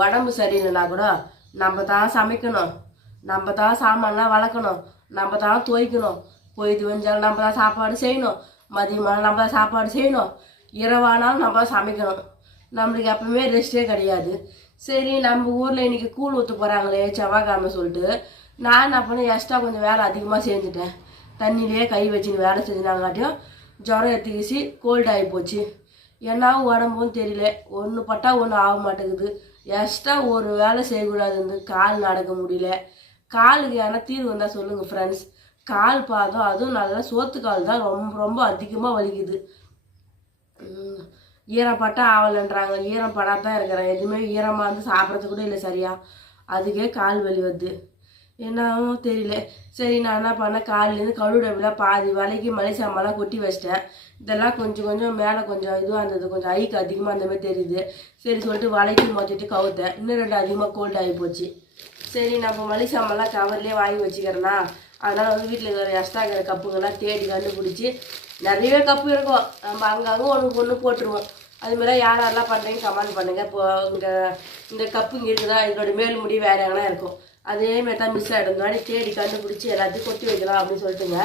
உடம்பு சரியில்லைனா கூட நம்ம தான் சமைக்கணும். நம்ம தான் சாமான்லாம் வளர்க்கணும். நம்ம தான் துவைக்கணும். பொய்து வந்தாலும் நம்ம தான் சாப்பாடு செய்யணும். மதியமான நம்ம தான் சாப்பாடு செய்யணும். இரவானாலும் நம்ம சமைக்கணும். நம்மளுக்கு எப்பவுமே ரெஸ்ட்டே கிடையாது. சரி நம்ம ஊரில் இன்னைக்கு கூழ் ஊற்ற போகிறாங்களே செவ்வாய்க்கிழமை சொல்லிட்டு. நான் என்ன பண்ணேன்? எக்ஸ்ட்ரா கொஞ்சம் வேலை அதிகமாக செஞ்சுட்டேன் தண்ணியிலேயே கை வச்சுன்னு வேலை செஞ்சுனாங்காட்டியும் ஜுரம் எடுத்துக்கிச்சு கோல்டு ஆகி போச்சு. என்ன உடம்பும் தெரியல. ஒன்று பட்டா ஒன்று ஆக மாட்டேங்குது. எக்ஸ்ட்ரா ஒரு வேலை செய்யக்கூடாதுன்னு கால் நடக்க முடியல. காலுக்கு ஏன்னா தீர்வு வந்தால் சொல்லுங்கள் ஃப்ரெண்ட்ஸ் கால் பாதம் அதுவும் நல்லா சோத்து கால் தான். ரொம்ப ரொம்ப அதிகமாக வலிக்குது. ஈரம் பட்டா ஆகலைன்றாங்க ஈரம் படாதான் இருக்கிறேன். எதுவுமே ஈரமாக இருந்து சாப்பிட்றது கூட இல்லை சரியா. அதுக்கே கால் வலி வருது. என்னவோ தெரியல. சரி நான் என்ன பண்ணேன்? காலையிலேருந்து கழுவிடவில் பாதி வலைக்கு மலை சாமான்லாம் கொட்டி வச்சிட்டேன். இதெல்லாம் கொஞ்சம் கொஞ்சம் மேலே கொஞ்சம் இதுவாக இருந்தது. கொஞ்சம் ஐக்கு அதிகமாக அந்த மாதிரி தெரியுது. சரி சொல்லிட்டு வலைக்கு மொத்திட்டு கவுத்தேன். இன்னும் ரெண்டு அதிகமாக கோல்ட் ஆகி போச்சு. சரி நம்ம மலை சாமான்லாம் கவர்லேயே வாங்கி வச்சுக்கிறேன்னா அதனால் வந்து வீட்டில் இருக்கிற எக்ஸ்ட்ரா இருக்கிற கப்புங்கெல்லாம் தேடி கண்டுபிடிச்சி நிறைய கப்பு இருக்கும். நம்ம அங்கங்கே ஒன்று ஒன்று போட்டுருவோம். அதுமாதிரி யார் யாரெல்லாம் பண்ணுறீங்க கமெண்ட் பண்ணுங்கள் இப்போ இங்கே இந்த கப்பு இங்கே இருக்குதா? இதோட மேல் முடி வேறு எங்கன்னா இருக்கும். அதே மாதிரி தான் மிஸ் ஆகிடும் முன்னாடி தேடி கண்டுபிடிச்சி எல்லாத்தையும் கொட்டி வைக்கலாம் அப்படின்னு சொல்லிட்டுங்க.